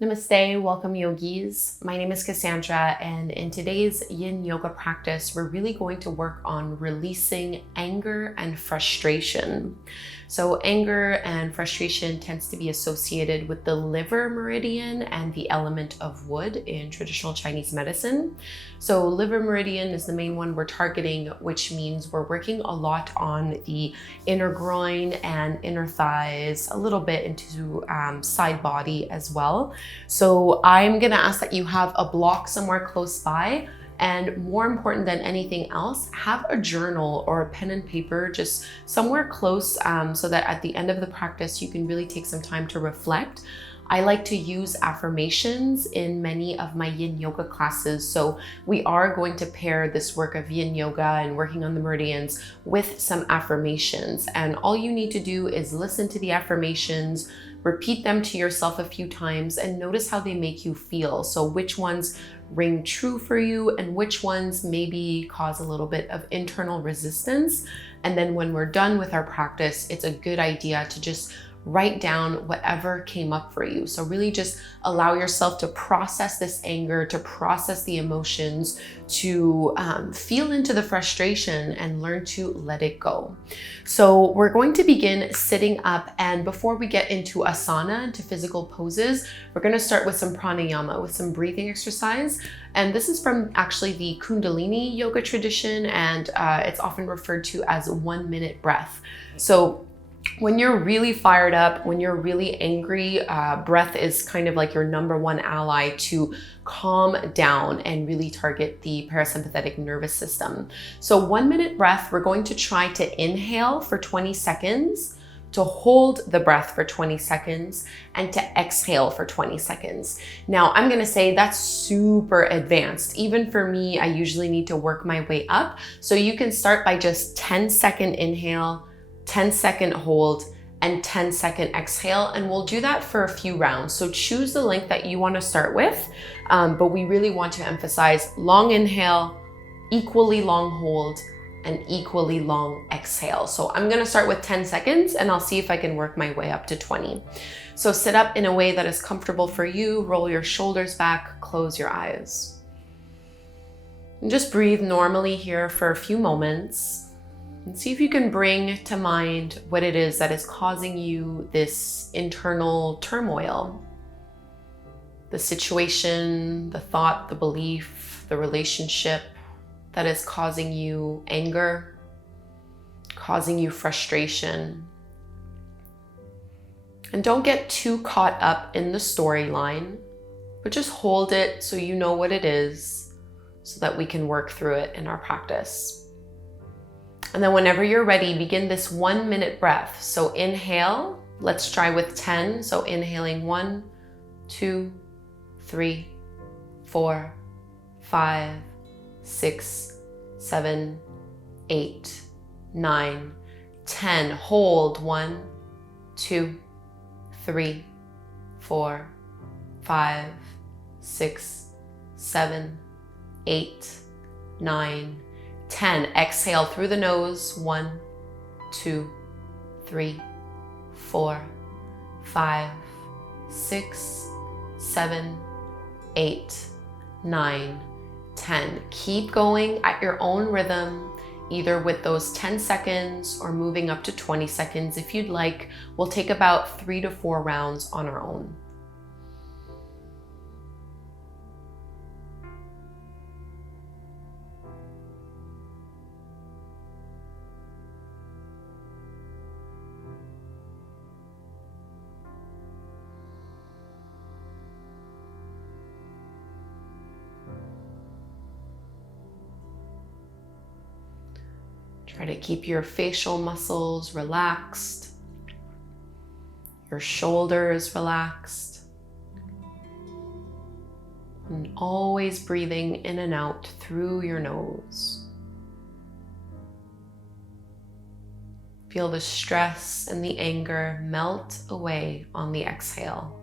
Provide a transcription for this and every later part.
Namaste, welcome yogis. My name is Kassandra, and in today's yin yoga practice, we're really going to work on releasing anger and frustration. So anger and frustration tends to be associated with the liver meridian and the element of wood in traditional Chinese medicine. So liver meridian is the main one we're targeting, which means we're working a lot on the inner groin and inner thighs, a little bit into side body as well. So I'm gonna ask that you have a block somewhere close by, and more important than anything else, have a journal or a pen and paper just somewhere close so that at the end of the practice, you can really take some time to reflect. I like to use affirmations in many of my yin yoga classes. So we are going to pair this work of yin yoga and working on the meridians with some affirmations. And all you need to do is listen to the affirmations, repeat them to yourself a few times, and notice how they make you feel. So which ones ring true for you and which ones maybe cause a little bit of internal resistance. And then when we're done with our practice, it's a good idea to just write down whatever came up for you. So really just allow yourself to process this anger, to process the emotions, to feel into the frustration and learn to let it go. So we're going to begin sitting up, and before we get into asana, into physical poses, we're going to start with some pranayama, with some breathing exercise. And this is from actually the Kundalini yoga tradition, and it's often referred to as 1 minute breath. So when you're really fired up, when you're really angry, breath is kind of like your number one ally to calm down and really target the parasympathetic nervous system. So 1 minute breath, we're going to try to inhale for 20 seconds, to hold the breath for 20 seconds, and to exhale for 20 seconds. Now, I'm gonna say that's super advanced. Even for me, I usually need to work my way up. So you can start by just 10-second inhale, 10-second hold, and 10-second exhale, and we'll do that for a few rounds. So choose the length that you want to start with, but we really want to emphasize long inhale, equally long hold, and equally long exhale. So I'm going to start with 10 seconds, and I'll see if I can work my way up to 20. So sit up in a way that is comfortable for you, roll your shoulders back, close your eyes. And just breathe normally here for a few moments. And see if you can bring to mind what it is that is causing you this internal turmoil. The situation, the thought, the belief, the relationship that is causing you anger, causing you frustration. And don't get too caught up in the storyline, but just hold it so you know what it is, so that we can work through it in our practice. And then whenever you're ready, begin this 1 minute breath. So inhale, let's try with 10. So inhaling 1, 2, 3, 4, 5, 6, 7, 8, 9, 10. Hold 1, 2, 3, 4, 5, 6, 7, 8, 9, 10. Exhale through the nose. 1, 2, 3, 4, 5, 6, 7, 8, 9, 10. Keep going at your own rhythm, either with those 10 seconds or moving up to 20 seconds if you'd like. We'll take about 3 to 4 rounds on our own. Try to keep your facial muscles relaxed, your shoulders relaxed, and always breathing in and out through your nose. Feel the stress and the anger melt away on the exhale.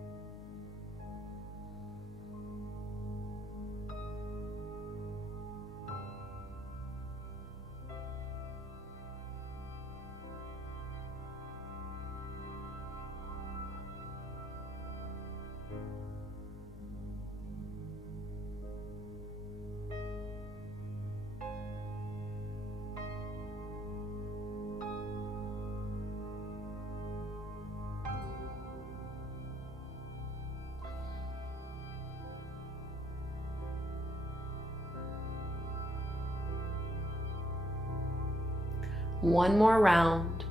One more round.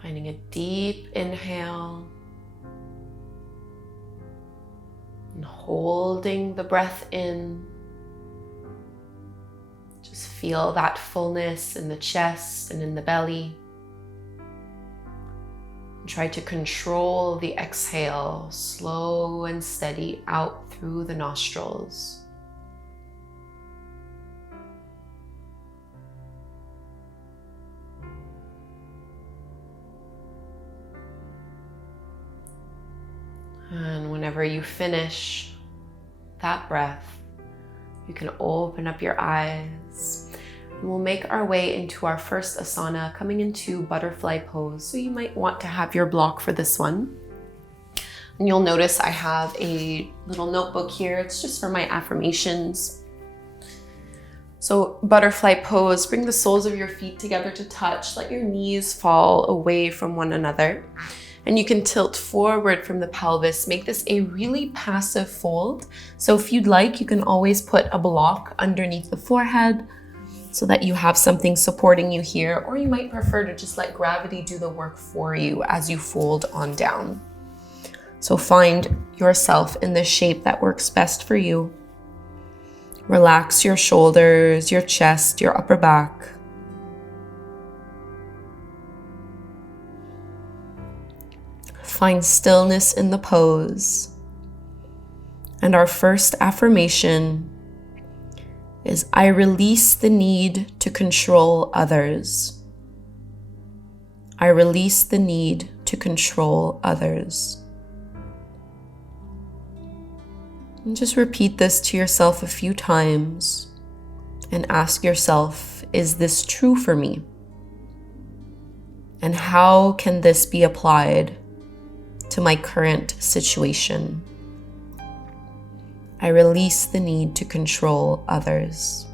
Finding a deep inhale and holding the breath in. Just feel that fullness in the chest and in the belly. And try to control the exhale, slow and steady out through the nostrils. And whenever you finish that breath, you can open up your eyes. And we'll make our way into our first asana, coming into butterfly pose. So you might want to have your block for this one. And you'll notice I have a little notebook here. It's just for my affirmations. So butterfly pose, bring the soles of your feet together to touch. Let your knees fall away from one another. And you can tilt forward from the pelvis. Make this a really passive fold. So if you'd like, you can always put a block underneath the forehead so that you have something supporting you here, or you might prefer to just let gravity do the work for you as you fold on down. So find yourself in the shape that works best for you. Relax your shoulders, your chest, your upper back. Find stillness in the pose. And our first affirmation is, I release the need to control others. I release the need to control others. And just repeat this to yourself a few times and ask yourself, is this true for me? And how can this be applied to my current situation? I release the need to control others.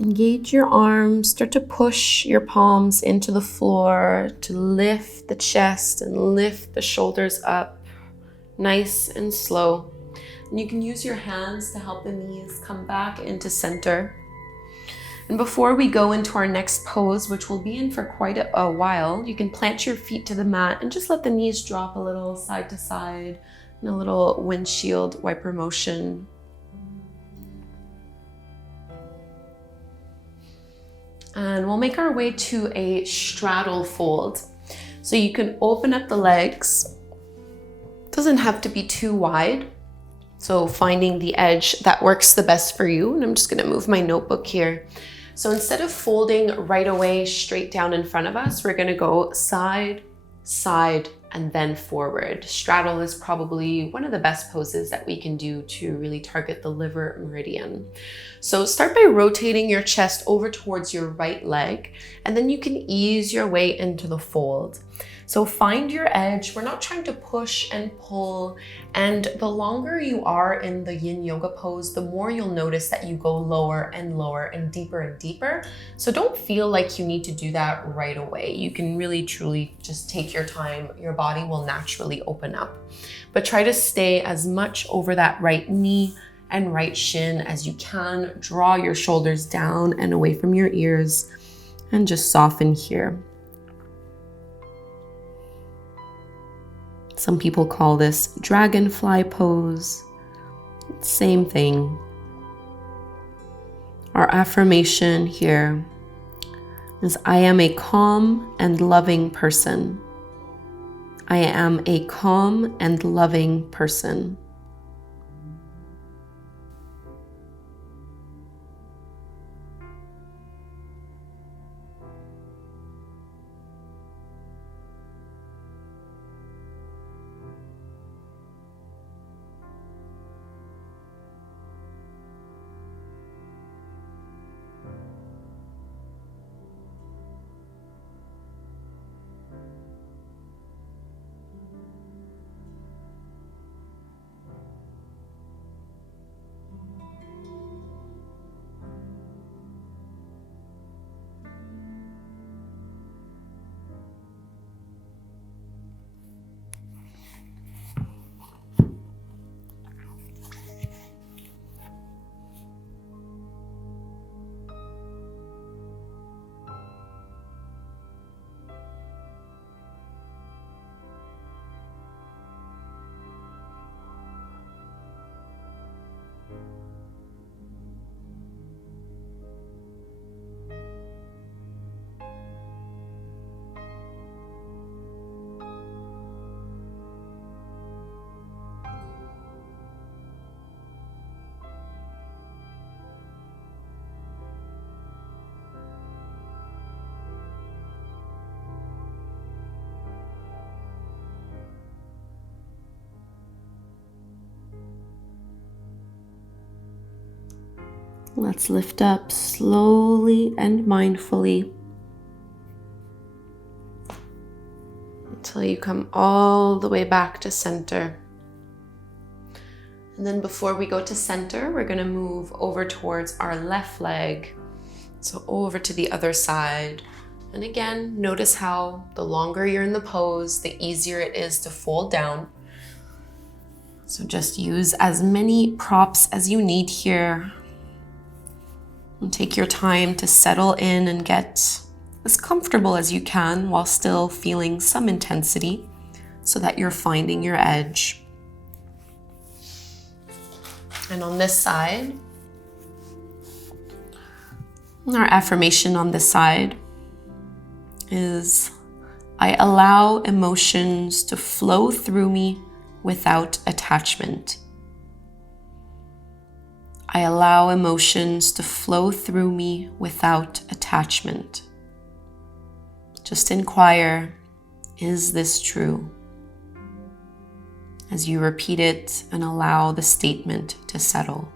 Engage your arms, start to push your palms into the floor to lift the chest and lift the shoulders up, nice and slow. And you can use your hands to help the knees come back into center. And before we go into our next pose, which we'll be in for quite a while, you can plant your feet to the mat and just let the knees drop a little side to side in a little windshield wiper motion. And we'll make our way to a straddle fold. So you can open up the legs. It doesn't have to be too wide. So finding the edge that works the best for you. And I'm just gonna move my notebook here. So instead of folding right away straight down in front of us, we're gonna go side, side, and then forward. Straddle is probably one of the best poses that we can do to really target the liver meridian. So start by rotating your chest over towards your right leg, and then you can ease your way into the fold. So find your edge. We're not trying to push and pull. And the longer you are in the yin yoga pose, the more you'll notice that you go lower and lower and deeper. So don't feel like you need to do that right away. You can really, truly just take your time. Your body will naturally open up. But try to stay as much over that right knee and right shin as you can. Draw your shoulders down and away from your ears and just soften here. Some people call this Dragonfly Pose. Same thing. Our affirmation here is, I am a calm and loving person. I am a calm and loving person. Let's lift up slowly and mindfully until you come all the way back to center. And then before we go to center, we're going to move over towards our left leg. So over to the other side. And again, notice how the longer you're in the pose, the easier it is to fold down. So just use as many props as you need here. And take your time to settle in and get as comfortable as you can while still feeling some intensity so that you're finding your edge. And on this side, our affirmation on this side is, I allow emotions to flow through me without attachment. I allow emotions to flow through me without attachment. Just inquire, is this true? As you repeat it and allow the statement to settle.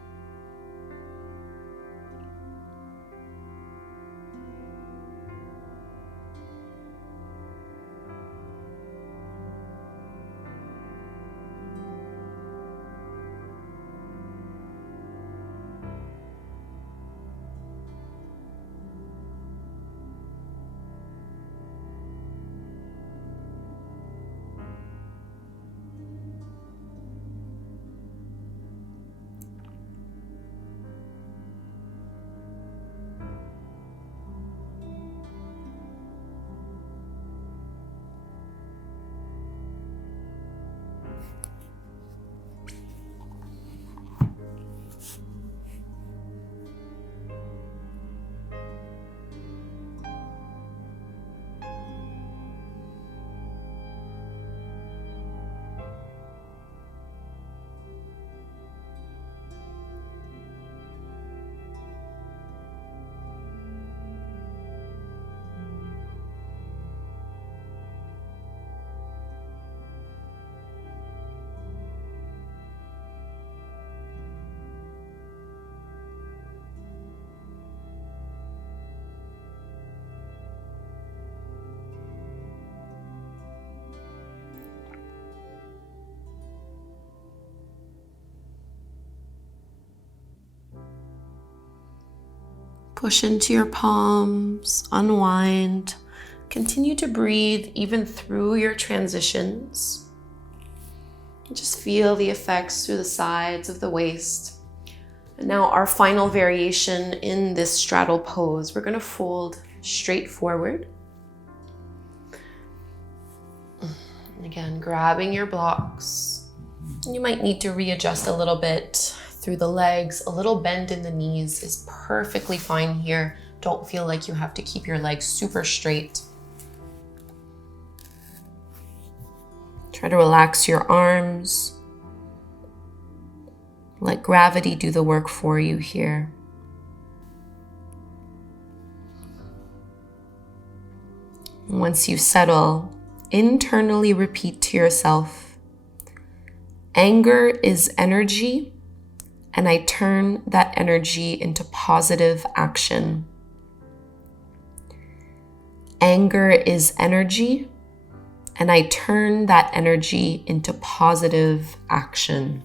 Push into your palms, unwind. Continue to breathe even through your transitions. Just feel the effects through the sides of the waist. And now our final variation in this straddle pose, we're going to fold straight forward. And again, grabbing your blocks. You might need to readjust a little bit through the legs. A little bend in the knees is perfectly fine here. Don't feel like you have to keep your legs super straight. Try to relax your arms. Let gravity do the work for you here. Once you settle, internally repeat to yourself, anger is energy, and I turn that energy into positive action. Anger is energy, and I turn that energy into positive action.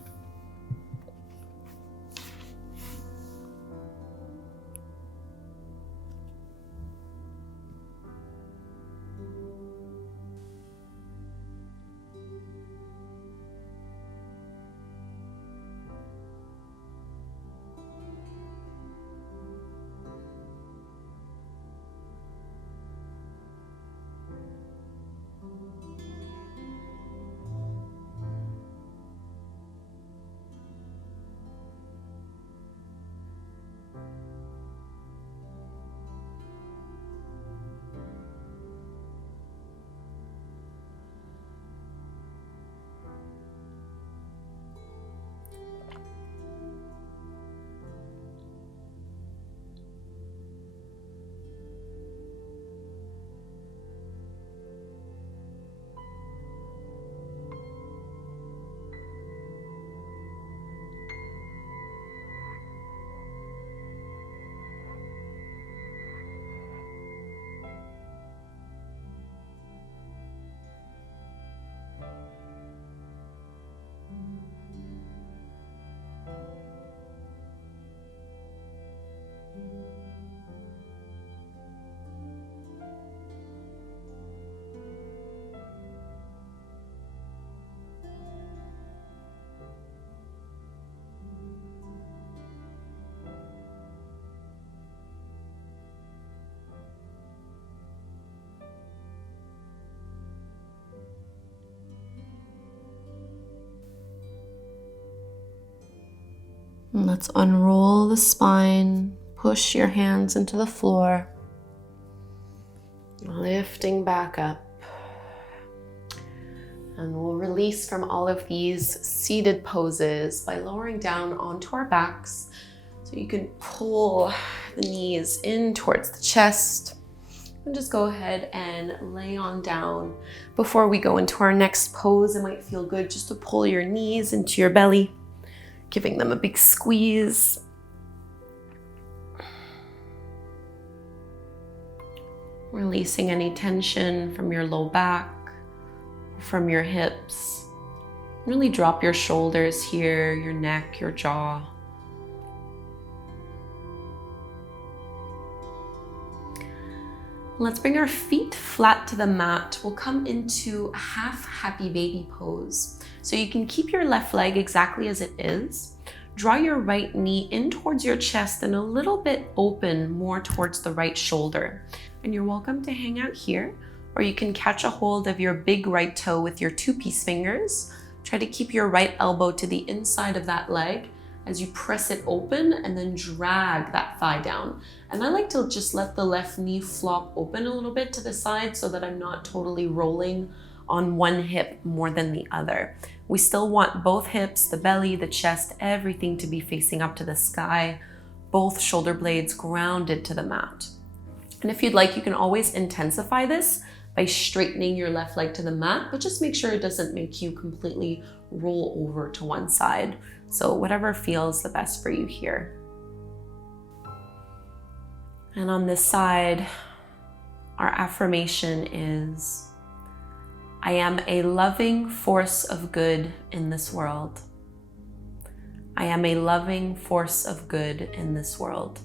And let's unroll the spine, push your hands into the floor, lifting back up. And we'll release from all of these seated poses by lowering down onto our backs. So you can pull the knees in towards the chest and just go ahead and lay on down. Before we go into our next pose, it might feel good just to pull your knees into your belly, giving them a big squeeze. Releasing any tension from your low back, from your hips. Really drop your shoulders here, your neck, your jaw. Let's bring our feet flat to the mat. We'll come into a half happy baby pose. So you can keep your left leg exactly as it is. Draw your right knee in towards your chest and a little bit open more towards the right shoulder. And you're welcome to hang out here, or you can catch a hold of your big right toe with your two-piece fingers. Try to keep your right elbow to the inside of that leg as you press it open and then drag that thigh down. And I like to just let the left knee flop open a little bit to the side so that I'm not totally rolling on one hip more than the other. We still want both hips, the belly, the chest, everything to be facing up to the sky, both shoulder blades grounded to the mat. And if you'd like, you can always intensify this by straightening your left leg to the mat, but just make sure it doesn't make you completely roll over to one side. So whatever feels the best for you here. And on this side, our affirmation is, I am a loving force of good in this world. I am a loving force of good in this world.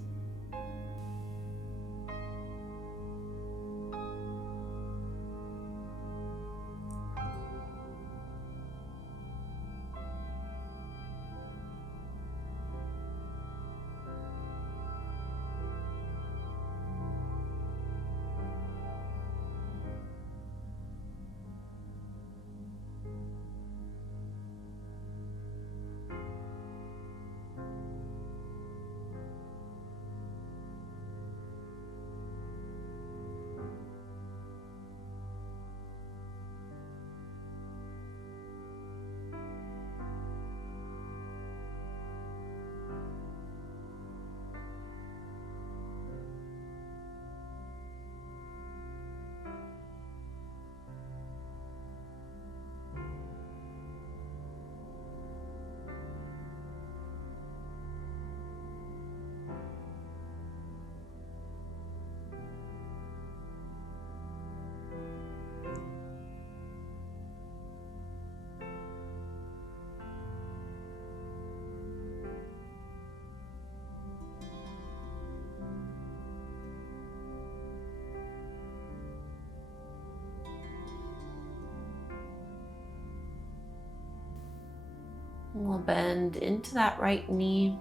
We'll bend into that right knee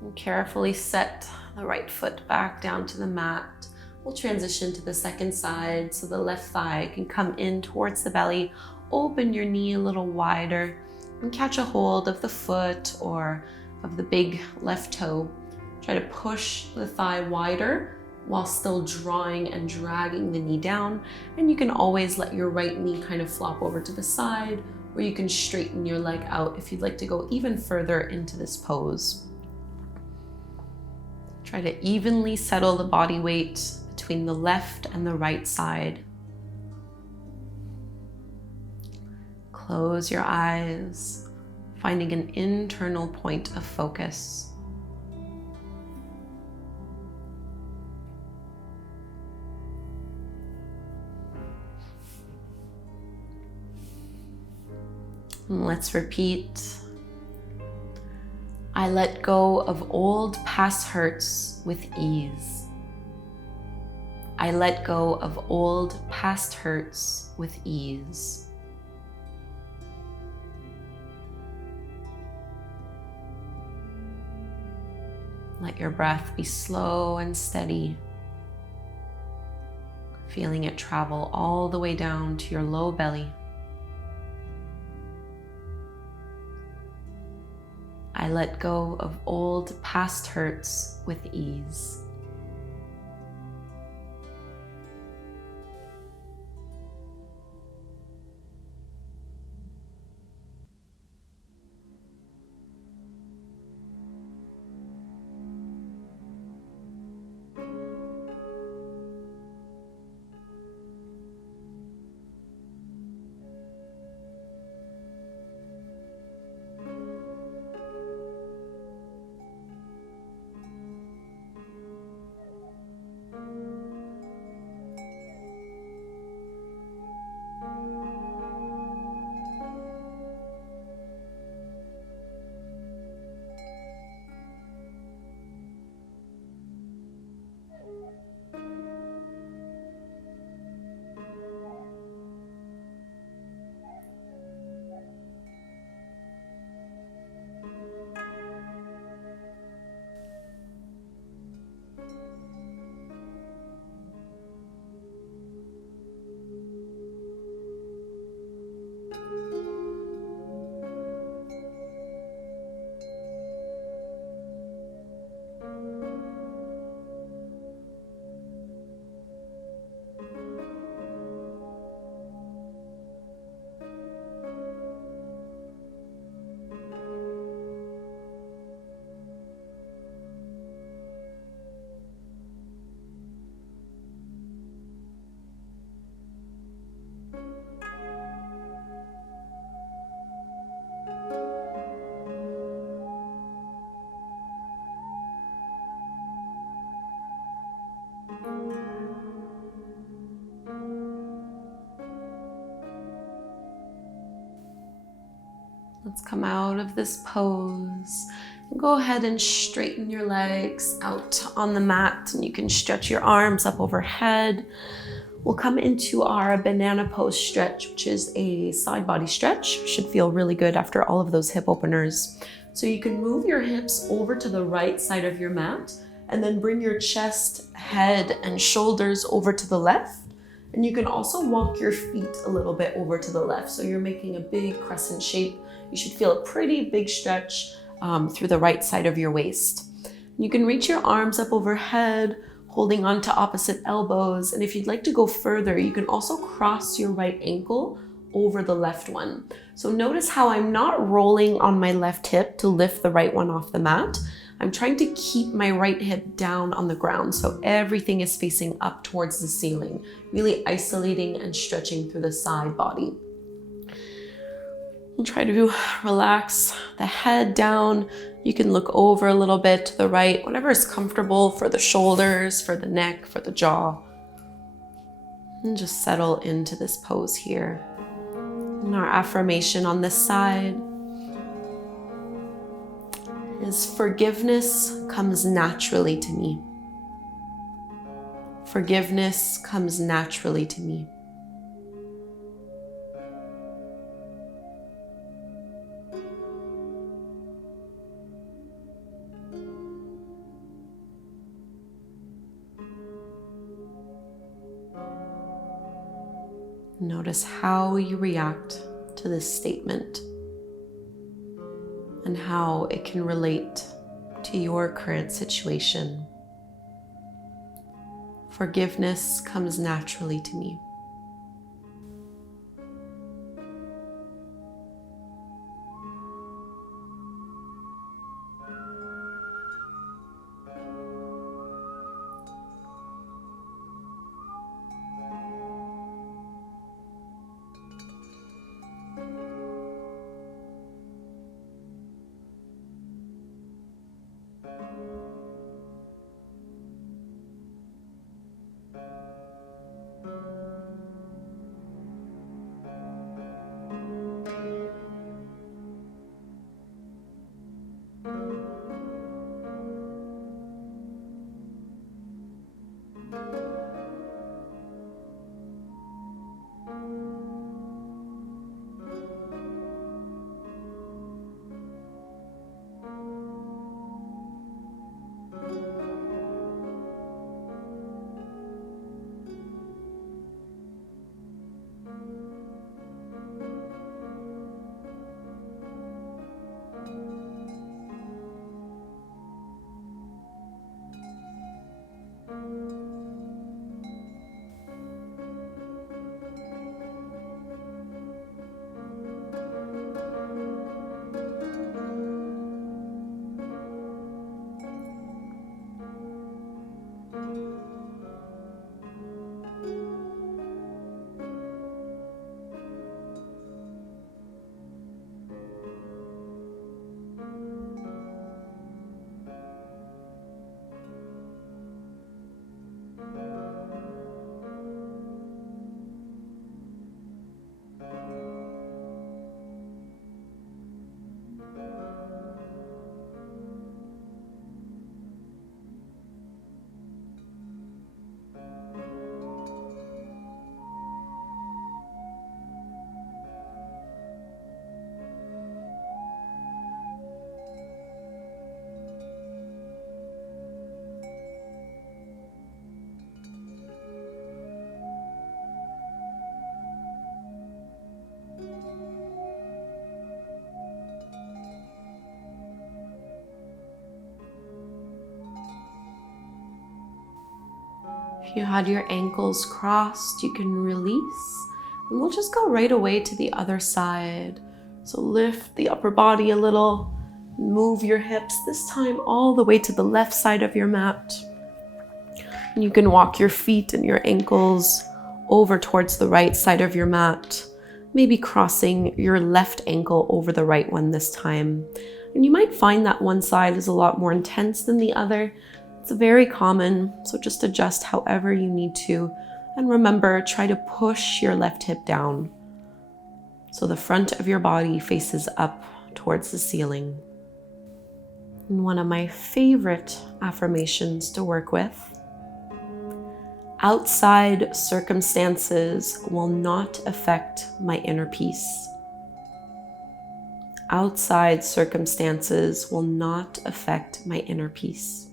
and carefully set the right foot back down to the mat. We'll transition to the second side so the left thigh can come in towards the belly. Open your knee a little wider and catch a hold of the foot or of the big left toe. Try to push the thigh wider while still drawing and dragging the knee down. And you can always let your right knee kind of flop over to the side, or you can straighten your leg out if you'd like to go even further into this pose. Try to evenly settle the body weight between the left and the right side. Close your eyes, finding an internal point of focus. And let's repeat. I let go of old past hurts with ease. I let go of old past hurts with ease. Let your breath be slow and steady, feeling it travel all the way down to your low belly. I let go of old past hurts with ease. Let's come out of this pose. Go ahead and straighten your legs out on the mat, and you can stretch your arms up overhead. We'll come into our banana pose stretch, which is a side body stretch. Should feel really good after all of those hip openers. So you can move your hips over to the right side of your mat and then bring your chest, head, and shoulders over to the left. And you can also walk your feet a little bit over to the left. So you're making a big crescent shape. You should feel a pretty big stretch through the right side of your waist. You can reach your arms up overhead, holding on to opposite elbows. And if you'd like to go further, you can also cross your right ankle over the left one. So notice how I'm not rolling on my left hip to lift the right one off the mat. I'm trying to keep my right hip down on the ground so everything is facing up towards the ceiling, really isolating and stretching through the side body. We'll try to relax the head down. You can look over a little bit to the right, whatever is comfortable for the shoulders, for the neck, for the jaw. And just settle into this pose here. And our affirmation on this side is forgiveness comes naturally to me. Forgiveness comes naturally to me. Notice how you react to this statement and how it can relate to your current situation. Forgiveness comes naturally to me. If you had your ankles crossed, you can release, and we'll just go right away to the other side. So lift the upper body a little, move your hips, this time all the way to the left side of your mat. And you can walk your feet and your ankles over towards the right side of your mat, maybe crossing your left ankle over the right one this time. And you might find that one side is a lot more intense than the other. It's very common, so just adjust however you need to. And remember, try to push your left hip down so the front of your body faces up towards the ceiling. And one of my favorite affirmations to work with: outside circumstances will not affect my inner peace. Outside circumstances will not affect my inner peace.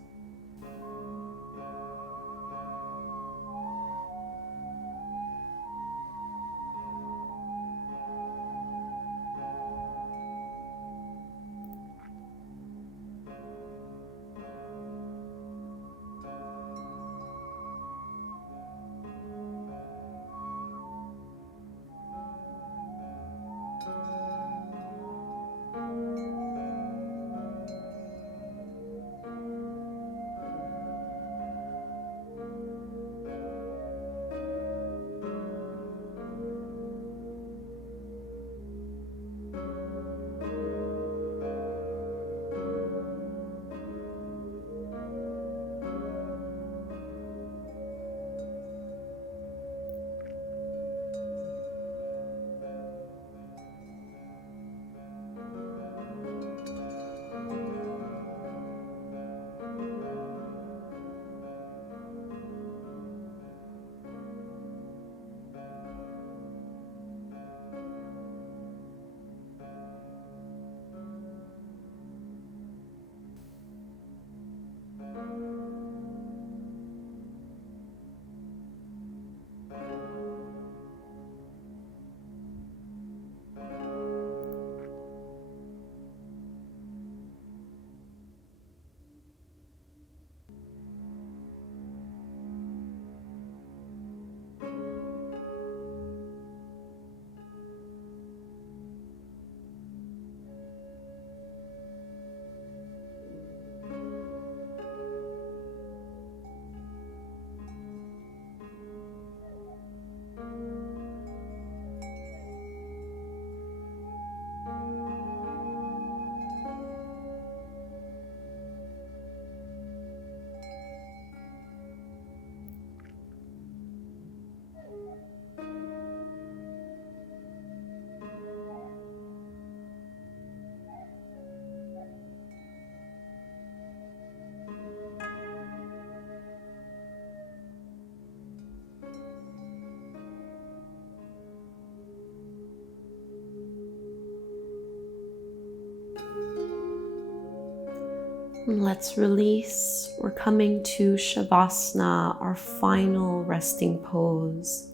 And let's release. We're coming to Shavasana, our final resting pose.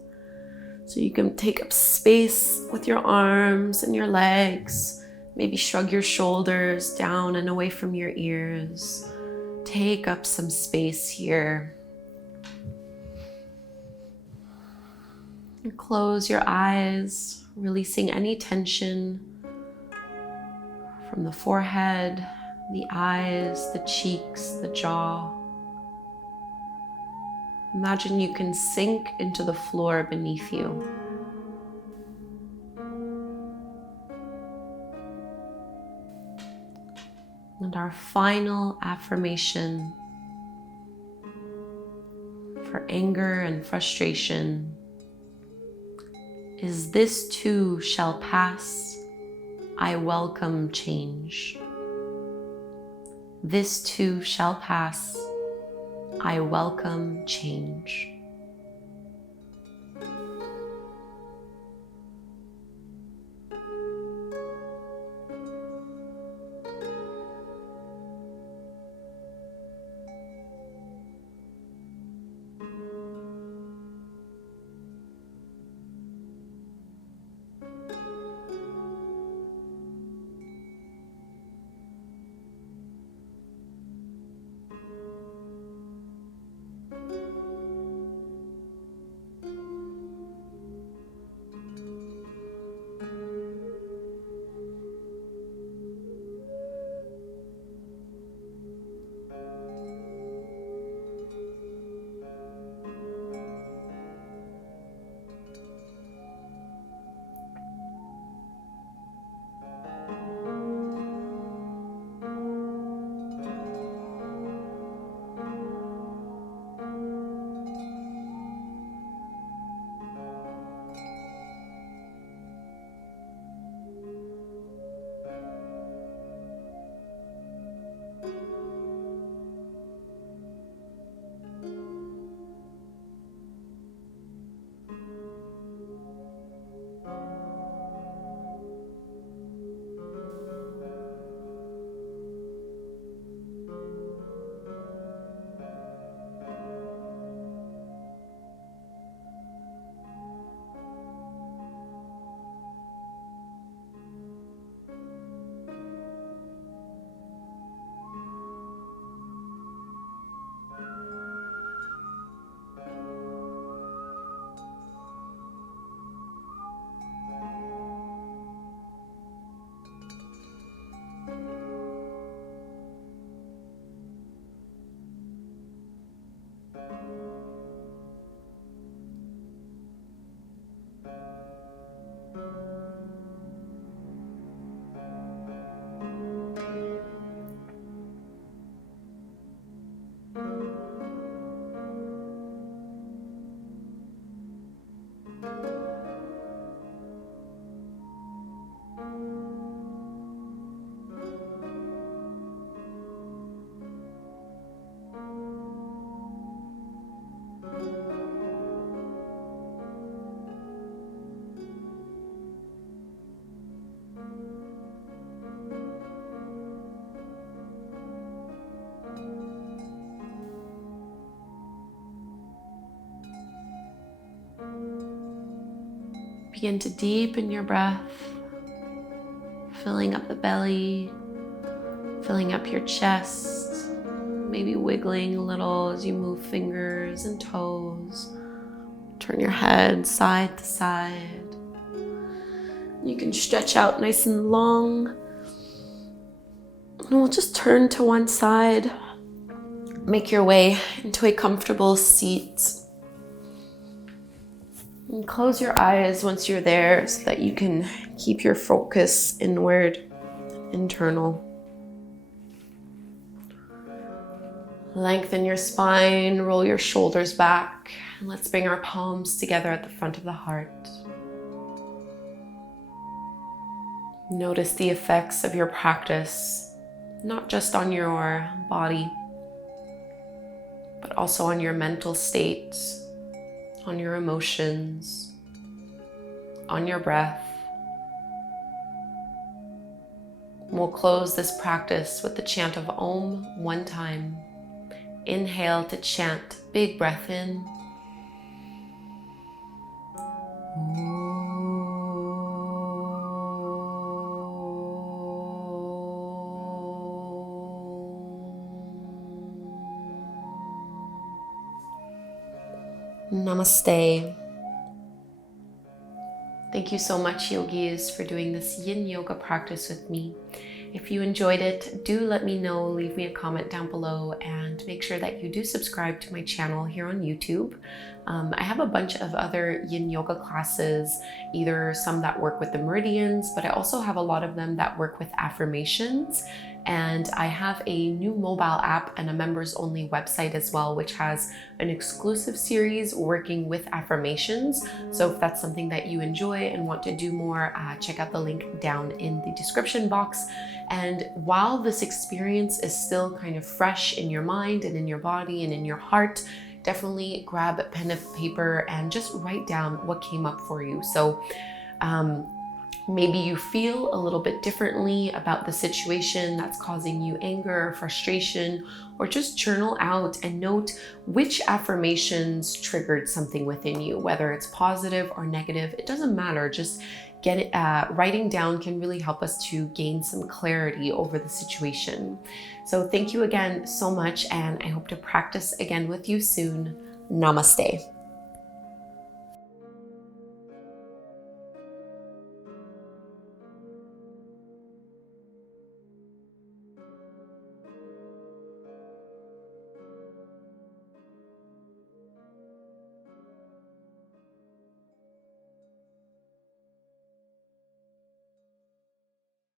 So you can take up space with your arms and your legs. Maybe shrug your shoulders down and away from your ears. Take up some space here. And close your eyes, releasing any tension from the forehead, the eyes, the cheeks, the jaw. Imagine you can sink into the floor beneath you. And our final affirmation for anger and frustration is, "This too shall pass. I welcome change." This too shall pass. I welcome change. Begin to deepen your breath, filling up the belly, filling up your chest, maybe wiggling a little as you move fingers and toes. Turn your head side to side. You can stretch out nice and long. And we'll just turn to one side. Make your way into a comfortable seat. And close your eyes once you're there so that you can keep your focus inward, internal. Lengthen your spine, roll your shoulders back, and let's bring our palms together at the front of the heart. Notice the effects of your practice, not just on your body, but also on your mental state, on your emotions, on your breath. We'll close this practice with the chant of Om one time. Inhale to chant, big breath in. Namaste. Thank you so much, yogis, for doing this yin yoga practice with me. If you enjoyed it, do let me know, leave me a comment down below, and make sure that you do subscribe to my channel here on YouTube. I have a bunch of other yin yoga classes, either some that work with the meridians, but I also have a lot of them that work with affirmations. And I have a new mobile app and a members only website as well, which has an exclusive series working with affirmations. So if that's something that you enjoy and want to do more, check out the link down in the description box. And while this experience is still kind of fresh in your mind and in your body and in your heart, definitely grab a pen and paper and just write down what came up for you. So maybe you feel a little bit differently about the situation that's causing you anger or frustration, or just journal out and note which affirmations triggered something within you, whether it's positive or negative, it doesn't matter. Just get it, writing down can really help us to gain some clarity over the situation. So thank you again so much, and I hope to practice again with you soon. Namaste.